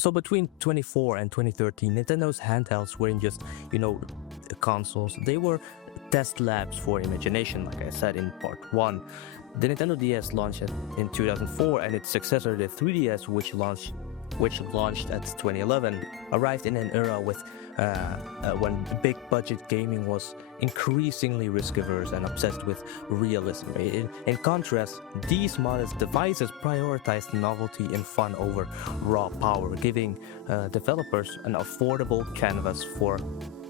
So between 24 and 2013, Nintendo's handhelds weren't just, consoles. They were test labs for imagination, like I said in part 1. The Nintendo DS launched in 2004, and its successor, the 3DS, which launched at 2011, arrived in an era when big budget gaming was increasingly risk-averse and obsessed with realism. In contrast, these modest devices prioritized novelty and fun over raw power, giving developers an affordable canvas for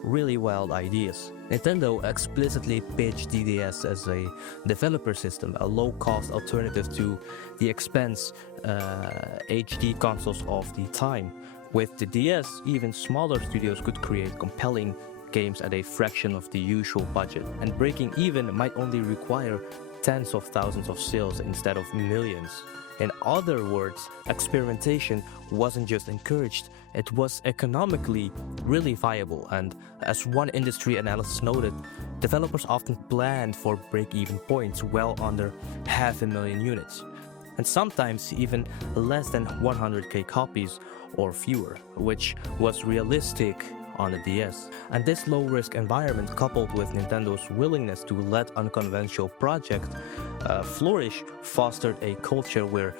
really wild ideas. Nintendo explicitly pitched the DS as a developer system, a low-cost alternative to the expense HD consoles of the time. With the DS, even smaller studios could create compelling games at a fraction of the usual budget, and breaking even might only require tens of thousands of sales instead of millions. In other words, experimentation wasn't just encouraged, it was economically really viable, and as one industry analyst noted, developers often planned for break-even points well under 500,000 units, and sometimes even less than 100k copies or fewer, which was realistic on the DS. And this low-risk environment, coupled with Nintendo's willingness to let unconventional projects flourish, fostered a culture where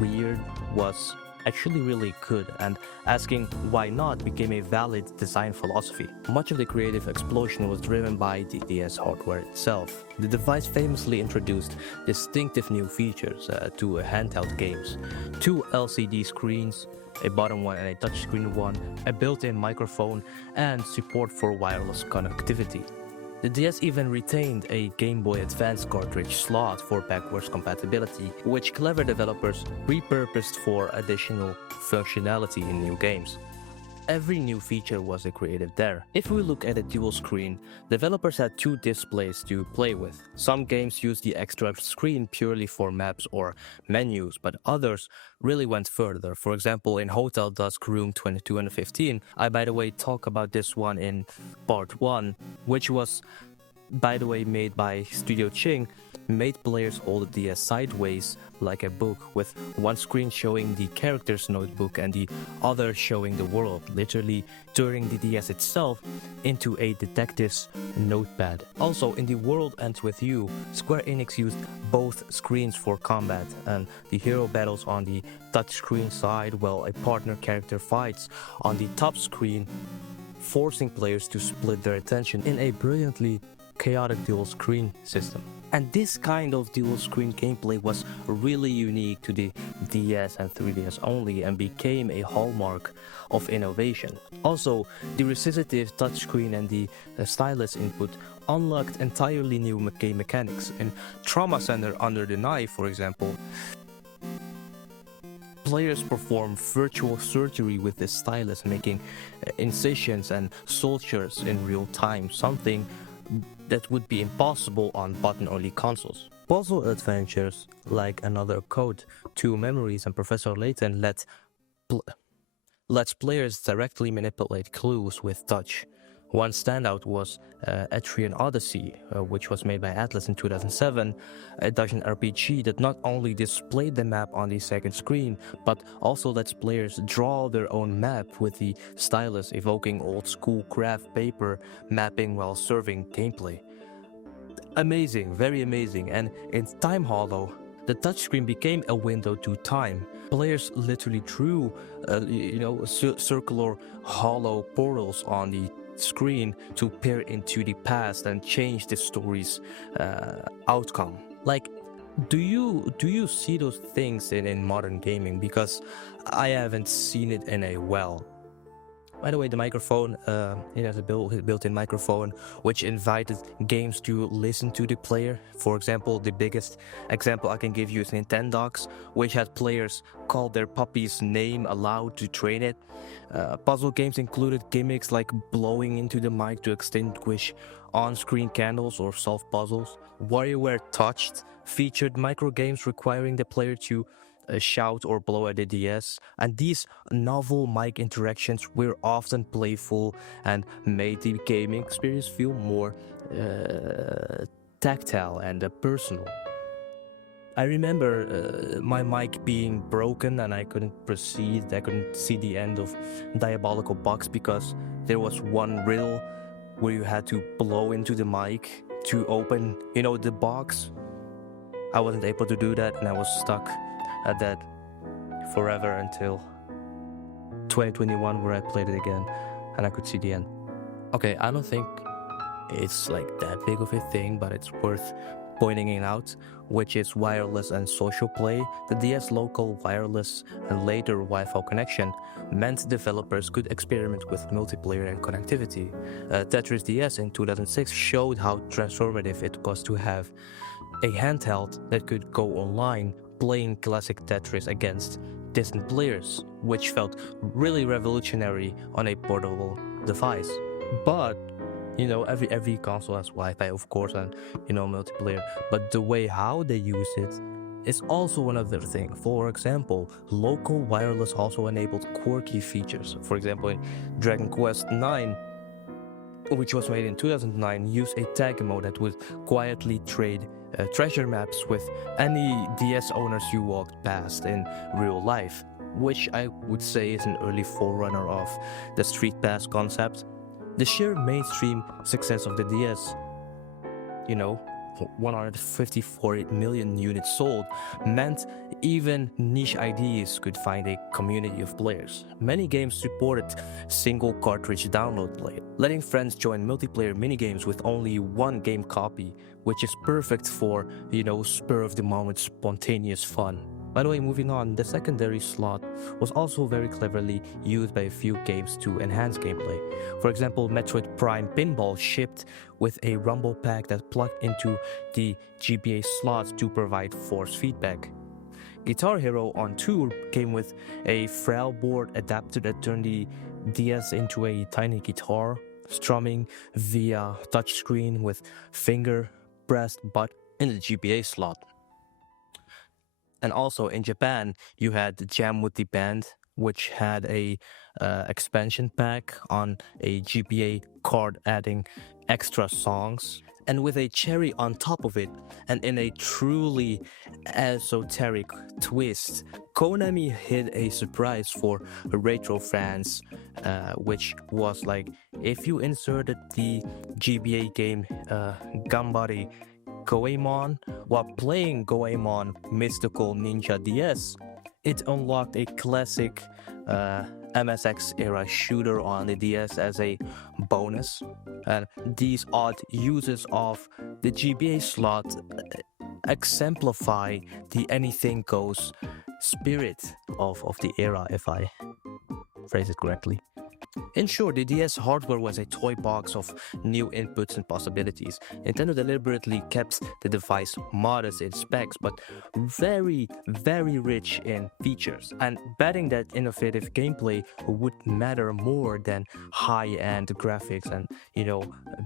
weird was actually really good, and asking why not became a valid design philosophy. Much of the creative explosion was driven by the DS hardware itself. The device famously introduced distinctive new features to handheld games: 2 LCD screens, a bottom one and a touchscreen one, a built-in microphone, and support for wireless connectivity. The DS even retained a Game Boy Advance cartridge slot for backwards compatibility, which clever developers repurposed for additional functionality in new games. Every new feature was a creative dare. If we look at a dual screen, developers had 2 displays to play with. Some games used the extra screen purely for maps or menus, but others really went further. For example, in Hotel Dusk Room 2215, I by the way talk about this one in part 1, which was by the way made by Studio Ching, made players hold the DS sideways like a book, with one screen showing the character's notebook and the other showing the world, literally turning the DS itself into a detective's notepad. Also, in The World Ends With You, Square Enix used both screens for combat, and the hero battles on the touchscreen side while a partner character fights on the top screen, forcing players to split their attention in a brilliantly chaotic dual screen system. And this kind of dual screen gameplay was really unique to the DS and 3DS only, and became a hallmark of innovation. Also, the resistive touchscreen and the stylus input unlocked entirely new game mechanics. In Trauma Center Under the Knife, for example, players perform virtual surgery with the stylus, making incisions and sutures in real time, something that would be impossible on button-only consoles. Puzzle adventures like Another Code, Two Memories, and Professor Layton lets players directly manipulate clues with touch. One standout was Etrian Odyssey, which was made by Atlas in 2007, a dungeon RPG that not only displayed the map on the second screen, but also lets players draw their own map with the stylus, evoking old-school craft paper mapping while serving gameplay. Amazing, very amazing. And in Time Hollow, the touchscreen became a window to time. Players literally drew, circular hollow portals on the screen to peer into the past and change the story's outcome. Like, do you see those things in modern gaming? Because I haven't seen it in a while. By the way, the microphone, it has a built-in microphone, which invited games to listen to the player. For example, the biggest example I can give you is Nintendogs, which had players call their puppy's name aloud to train it. Puzzle games included gimmicks like blowing into the mic to extinguish on-screen candles or solve puzzles. WarioWare Touched featured microgames requiring the player to shout or blow at the DS, and these novel mic interactions were often playful and made the gaming experience feel more tactile and personal. I remember my mic being broken and I couldn't proceed. I couldn't see the end of Diabolical Box because there was one riddle where you had to blow into the mic to open, the box. I wasn't able to do that and I was stuck at that forever until 2021 where I played it again and I could see the end. Okay, I don't think it's like that big of a thing, but it's worth pointing it out, which is wireless and social play. The DS local wireless and later Wi-Fi connection meant developers could experiment with multiplayer and connectivity. Tetris DS in 2006 showed how transformative it was to have a handheld that could go online playing classic Tetris against distant players, which felt really revolutionary on a portable device. But every console has Wi-Fi, of course, and multiplayer, but the way how they use it is also another thing. For example, local wireless also enabled quirky features. For example, in Dragon Quest IX, which was made in 2009, used a tag mode that would quietly trade treasure maps with any DS owners you walked past in real life, which I would say is an early forerunner of the Street Pass concept. The sheer mainstream success of the DS, 154 million units sold, meant even niche IDs could find a community of players. Many games supported single cartridge download play, letting friends join multiplayer minigames with only one game copy, which is perfect for, spur of the moment spontaneous fun. By the way, moving on, the secondary slot was also very cleverly used by a few games to enhance gameplay. For example, Metroid Prime Pinball shipped with a rumble pack that plugged into the GBA slots to provide force feedback. Guitar Hero on Tour came with a frail board adapter that turned the DS into a tiny guitar, strumming via touchscreen with finger-pressed button in the GBA slot. And also in Japan, you had the Jam with the Band, which had a expansion pack on a GBA card adding extra songs. And with a cherry on top of it, and in a truly esoteric twist, Konami hid a surprise for retro fans, which was like, if you inserted the GBA game Gambari Goemon while playing Goemon Mystical Ninja DS, it unlocked a classic MSX era shooter on the DS as a bonus. And these odd uses of the GBA slot exemplify the anything goes spirit of the era, if I phrase it correctly. In short, the DS hardware was a toy box of new inputs and possibilities. Nintendo deliberately kept the device modest in specs, but very, very rich in features, and betting that innovative gameplay would matter more than high-end graphics and,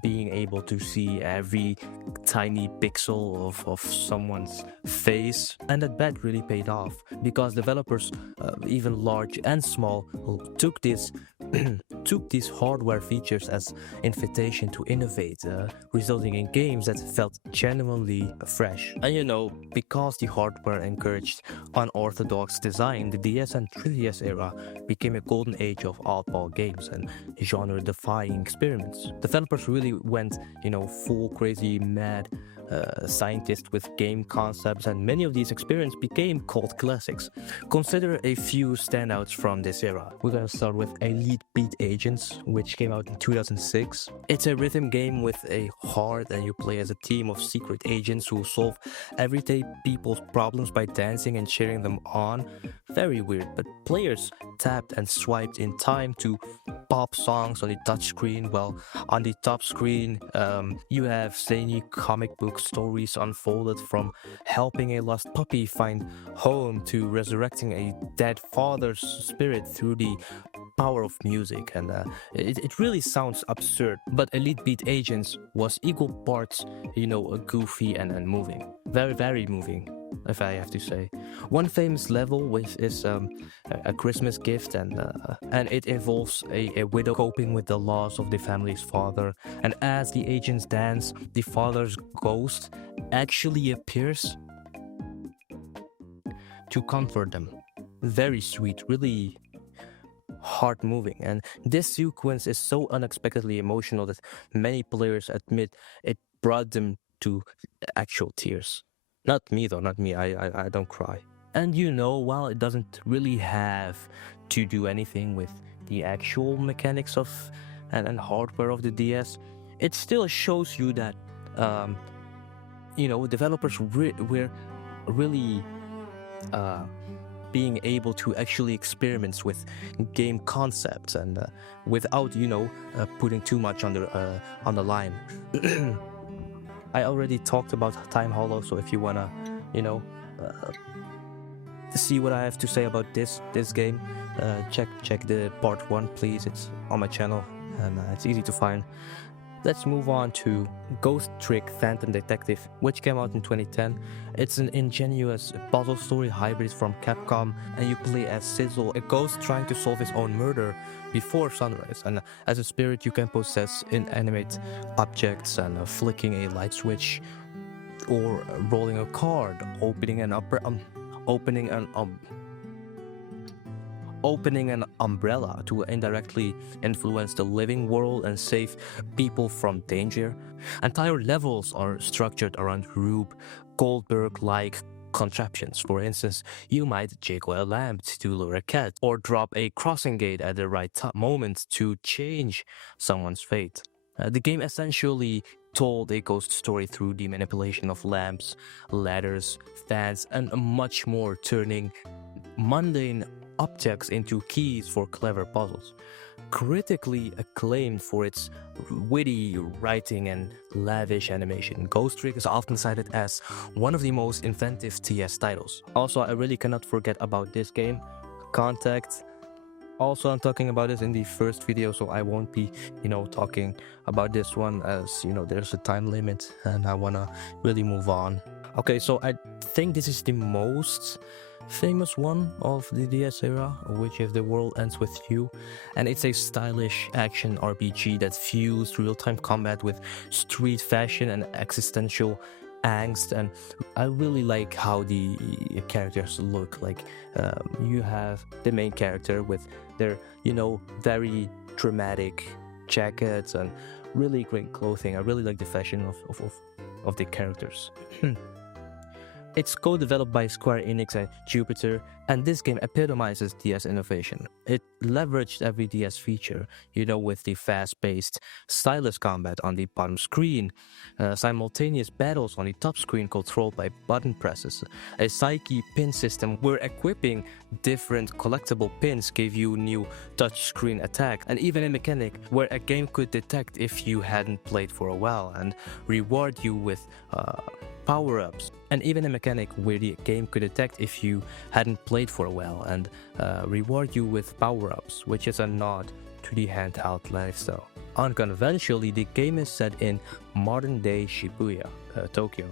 being able to see every tiny pixel of someone's face. And that bet really paid off, because developers, even large and small, took these hardware features as invitation to innovate, resulting in games that felt genuinely fresh. And because the hardware encouraged unorthodox design, the DS and 3DS era became a golden age of oddball games and genre-defying experiments. Developers really went, full crazy mad scientist with game concepts, and many of these experiments became cult classics. Consider a few standouts from this era. We're gonna start with Elite Beat Agents, which came out in 2006. It's a rhythm game with a heart, and you play as a team of secret agents who solve everyday people's problems by dancing and cheering them on. Very weird, but players tapped and swiped in time to pop songs on the touchscreen, while on the top screen you have zany comic book stories unfolded, from helping a lost puppy find home to resurrecting a dead father's spirit through the power of music. And it really sounds absurd, but Elite Beat Agents was equal parts, goofy and moving. Very, very moving, if I have to say. One famous level is a Christmas gift, and it involves a widow coping with the loss of the family's father. And as the agents dance, the father's ghost actually appears. to comfort them. Very sweet, really heart moving, and this sequence is so unexpectedly emotional that many players admit it brought them to actual tears. Not me though, not me. I don't cry. And while it doesn't really have to do anything with the actual mechanics of and hardware of the DS, it still shows you that developers were really being able to actually experiment with game concepts and without putting too much on the line. I already talked about Time Hollow, so if you wanna see what I have to say about this game, check the part 1, please. It's on my channel and it's easy to find. Let's move on to Ghost Trick Phantom Detective, which came out in 2010. It's an ingenious puzzle story hybrid from Capcom, and you play as Sizzle, a ghost trying to solve his own murder before sunrise. And as a spirit, you can possess inanimate objects and flicking a light switch, or rolling a card, opening an umbrella to indirectly influence the living world and save people from danger. Entire levels are structured around Rube Goldberg-like contraptions. For instance, you might jiggle a lamp to lure a cat, or drop a crossing gate at the right moment to change someone's fate. The game essentially told a ghost story through the manipulation of lamps, ladders, fans, and much more, turning mundane objects into keys for clever puzzles. Critically acclaimed for its witty writing and lavish animation, Ghost Trick is often cited as one of the most inventive TS titles. Also, I really cannot forget about this game, Contact. Also, I'm talking about this in the first video, so I won't be, talking about this one, as, there's a time limit and I wanna really move on. Okay, so I think this is the most famous one of the DS era, which is The World Ends With You, and it's a stylish action RPG that fused real-time combat with street fashion and existential angst. And I really like how the characters look. Like you have the main character with their very dramatic jackets and really great clothing. I really like the fashion of the characters. It's co-developed by Square Enix and Jupiter, and this game epitomizes DS innovation. It leveraged every DS feature, with the fast-paced, stylus combat on the bottom screen, simultaneous battles on the top screen controlled by button presses, a psyche pin system where equipping different collectible pins gave you new touchscreen attack, and even a mechanic where a game could detect if you hadn't played for a while and reward you with power-ups, and even a mechanic where the game could detect if you hadn't played for a while and reward you with power-ups, which is a nod to the handheld lifestyle. Unconventionally, the game is set in modern-day Shibuya, Tokyo,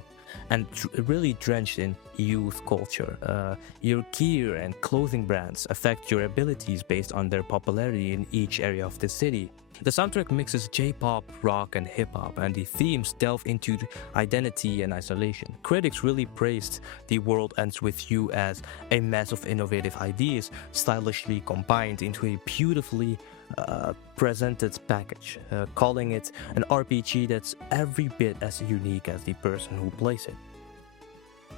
and really drenched in youth culture. Your gear and clothing brands affect your abilities based on their popularity in each area of the city. The soundtrack mixes J-pop, rock, and hip-hop, and the themes delve into identity and isolation. Critics really praised The World Ends With You as a mess of innovative ideas, stylishly combined into a beautifully presented package, calling it an RPG that's every bit as unique as the person who plays it.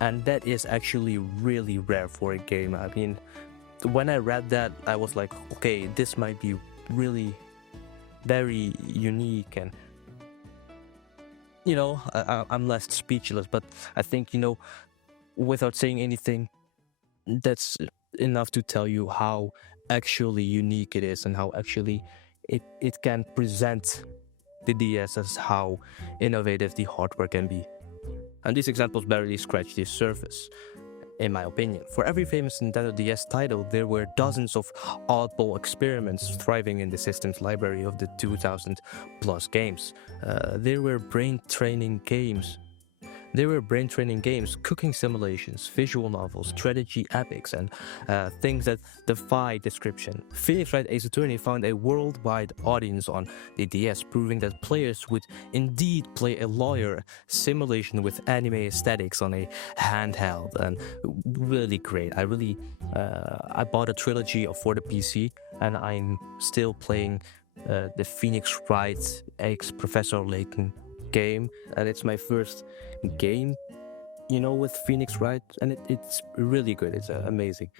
And that is actually really rare for a game. I mean, when I read that, I was like, okay, this might be really very unique, and I'm left speechless. But I think without saying anything, that's enough to tell you how actually unique it is and how actually it can present the DS as how innovative the hardware can be. And these examples barely scratch the surface, in my opinion. For every famous Nintendo DS title, there were dozens of oddball experiments thriving in the system's library of the 2,000 plus games. There were brain training games They were brain training games, cooking simulations, visual novels, strategy epics, and things that defy description. Phoenix Wright Ace Attorney found a worldwide audience on the DS, proving that players would indeed play a lawyer simulation with anime aesthetics on a handheld, and really great. I bought a trilogy for the PC, and I'm still playing the Phoenix Wright X Professor Layton game, and it's my first game, with Phoenix Wright, and it's really good. It's amazing.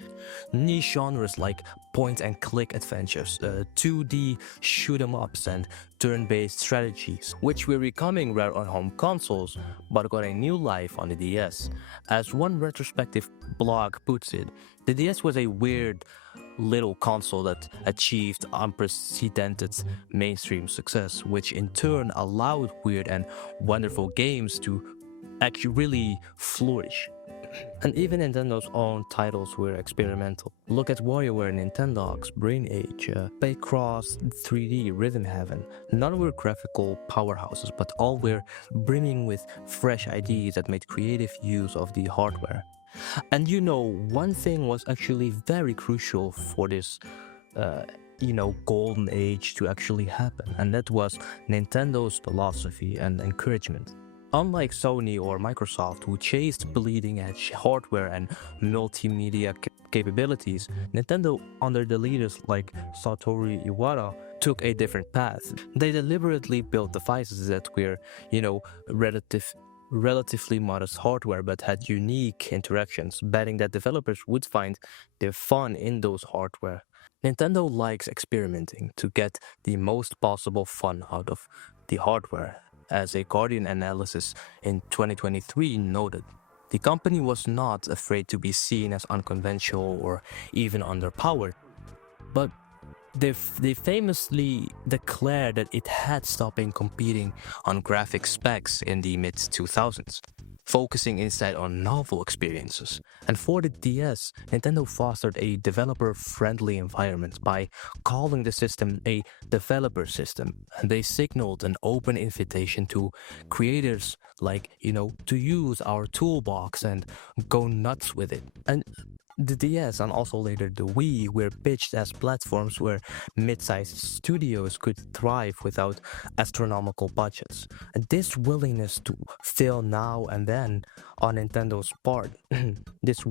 Niche genres like point and click adventures, 2D shoot 'em ups, and turn-based strategies, which were becoming rare on home consoles, but got a new life on the DS. As one retrospective blog puts it, the DS was a weird little console that achieved unprecedented mainstream success, which in turn allowed weird and wonderful games to actually really flourish. And even Nintendo's own titles were experimental. Look at WarioWare, Nintendogs, Brain Age, Paycross 3D, Rhythm Heaven. None were graphical powerhouses, but all were brimming with fresh ideas that made creative use of the hardware. And one thing was actually very crucial for this, golden age to actually happen, and that was Nintendo's philosophy and encouragement. Unlike Sony or Microsoft, who chased bleeding-edge hardware and multimedia capabilities, Nintendo, under the leaders like Satoru Iwata, took a different path. They deliberately built devices that were, relatively modest hardware but had unique interactions, betting that developers would find their fun in those hardware. Nintendo likes experimenting to get the most possible fun out of the hardware. As a Guardian analysis in 2023 noted, the company was not afraid to be seen as unconventional or even underpowered, but they famously declared that it had stopped competing on graphic specs in the mid-2000s, focusing instead on novel experiences. And for the DS, Nintendo fostered a developer-friendly environment by calling the system a developer system, and they signaled an open invitation to creators to use our toolbox and go nuts with it. And the DS and also later the Wii were pitched as platforms where mid-sized studios could thrive without astronomical budgets. And this willingness to fail now and then on Nintendo's part, this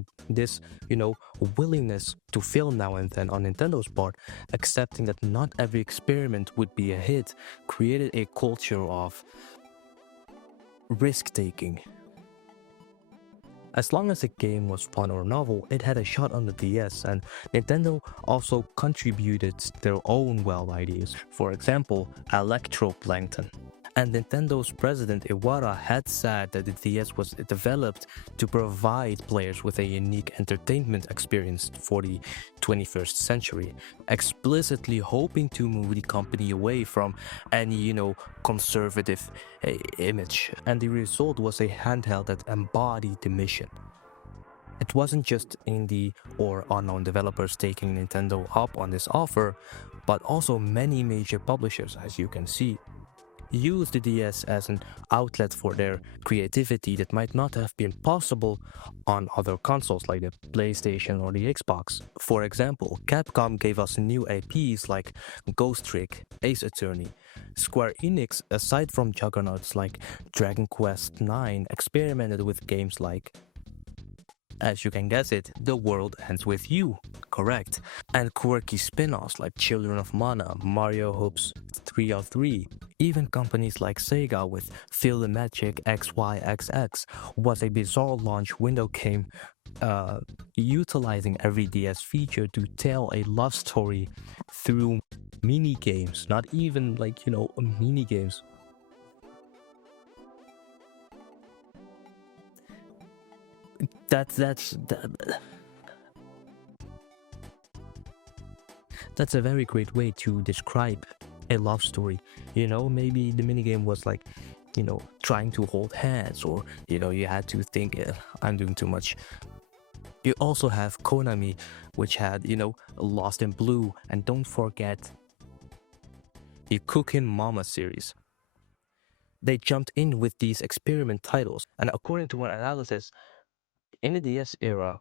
willingness to fail now and then on Nintendo's part, accepting that not every experiment would be a hit, created a culture of risk-taking. As long as the game was fun or novel, it had a shot on the DS, and Nintendo also contributed their own wild ideas. For example, Electroplankton. And Nintendo's president Iwata had said that the DS was developed to provide players with a unique entertainment experience for the 21st century, explicitly hoping to move the company away from any, conservative image. And the result was a handheld that embodied the mission. It wasn't just indie or unknown developers taking Nintendo up on this offer, but also many major publishers, as you can see, used the DS as an outlet for their creativity that might not have been possible on other consoles like the PlayStation or the Xbox. For example, Capcom gave us new IPs like Ghost Trick, Ace Attorney. Square Enix, aside from juggernauts like Dragon Quest IX, experimented with games like, as you can guess it, The World Ends With You, correct, and quirky spin-offs like Children of Mana, Mario Hoops 303. Even companies like Sega with Feel the Magic XYXX was a bizarre launch window game utilizing every DS feature to tell a love story through mini-games, not even mini-games. That's a very great way to describe a love story. Maybe the minigame was trying to hold hands, or you had to think, I'm doing too much. You also have Konami, which had Lost in Blue, and don't forget the Cookin' Mama series. they jumped in with these experiment titles. And according to one analysis, in the DS era,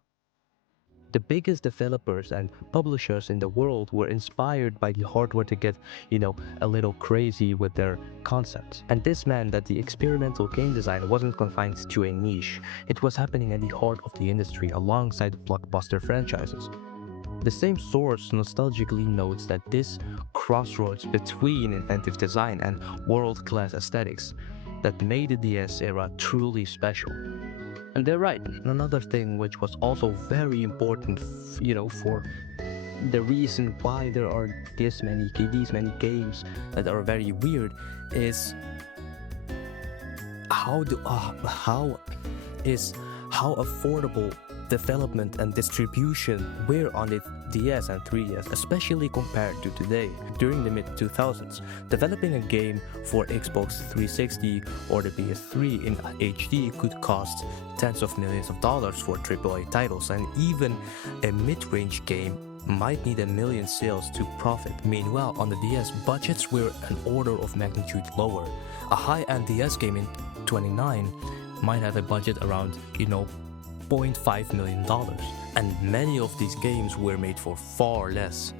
the biggest developers and publishers in the world were inspired by the hardware to get, a little crazy with their concepts. And this meant that the experimental game design wasn't confined to a niche. It was happening at the heart of the industry alongside blockbuster franchises. The same source nostalgically notes that this crossroads between inventive design and world-class aesthetics that made the DS era truly special. And they're right. Another thing which was also very important, for the reason why there are these many games that are very weird is how affordable development and distribution were on the DS and 3DS, especially compared to today. During the mid-2000s, developing a game for Xbox 360 or the PS3 in HD could cost tens of millions of dollars for AAA titles, and even a mid-range game might need 1 million sales to profit. Meanwhile, on the DS, budgets were an order of magnitude lower. A high-end DS game in 29 might have a budget around, $0.5 million, and many of these games were made for far less.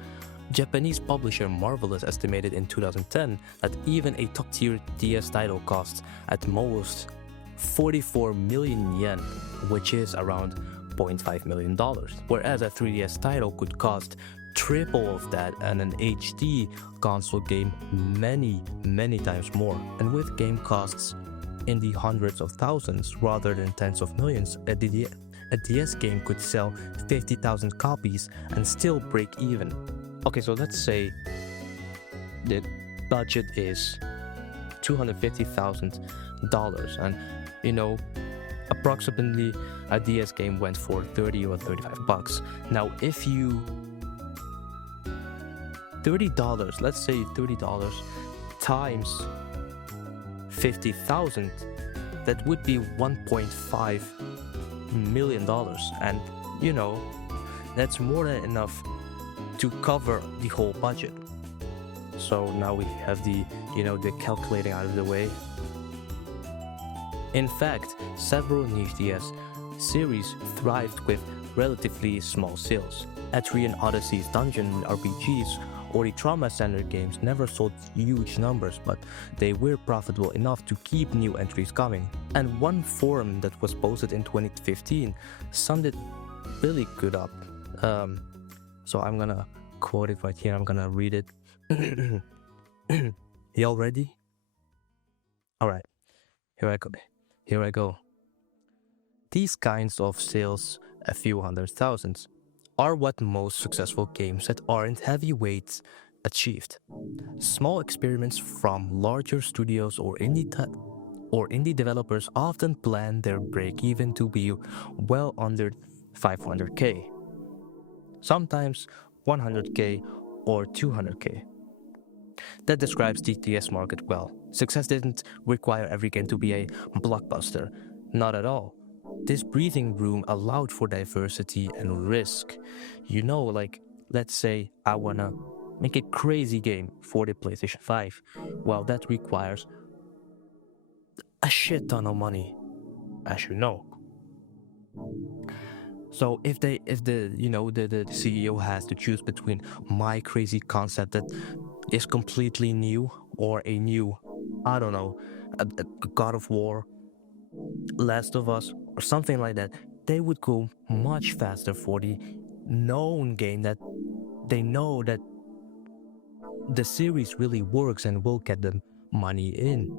Japanese publisher Marvelous estimated in 2010 that even a top-tier DS title costs at most 44 million yen, which is around $0.5 million, whereas a 3DS title could cost triple of that, and an HD console game many times more. And with game costs in the hundreds of thousands rather than tens of millions, a DS game could sell 50,000 copies and still break even. Okay, so let's say the budget is $250,000 and approximately a DS game went for 30 or 35 bucks. Now if you $30, let's say $30 times 50,000, that would be $1.5 million, and that's more than enough to cover the whole budget. So now we have the calculating out of the way. In fact, several niche DS series thrived with relatively small sales. Etrian Odyssey's dungeon RPGs or the Trauma Standard games never sold huge numbers, but they were profitable enough to keep new entries coming. And one forum that was posted in 2015 summed it really good up. So I'm gonna quote it right here. I'm gonna read it. Y'all ready? Alright, here I go. These kinds of sales, a few hundred thousands, are what most successful games that aren't heavyweights achieved. Small experiments from larger studios or indie developers often plan their break-even to be well under 500k, sometimes 100k or 200k. That describes the DS market well. Success didn't require every game to be a blockbuster, not at all. This breathing room allowed for diversity and risk. Let's say I wanna make a crazy game for the PlayStation 5. Well, that requires a shit ton of money, as you know. So if the CEO has to choose between my crazy concept that is completely new or a new, I don't know, a God of War, Last of Us, or something like that, they would go much faster for the known game that they know that the series really works and will get them money in.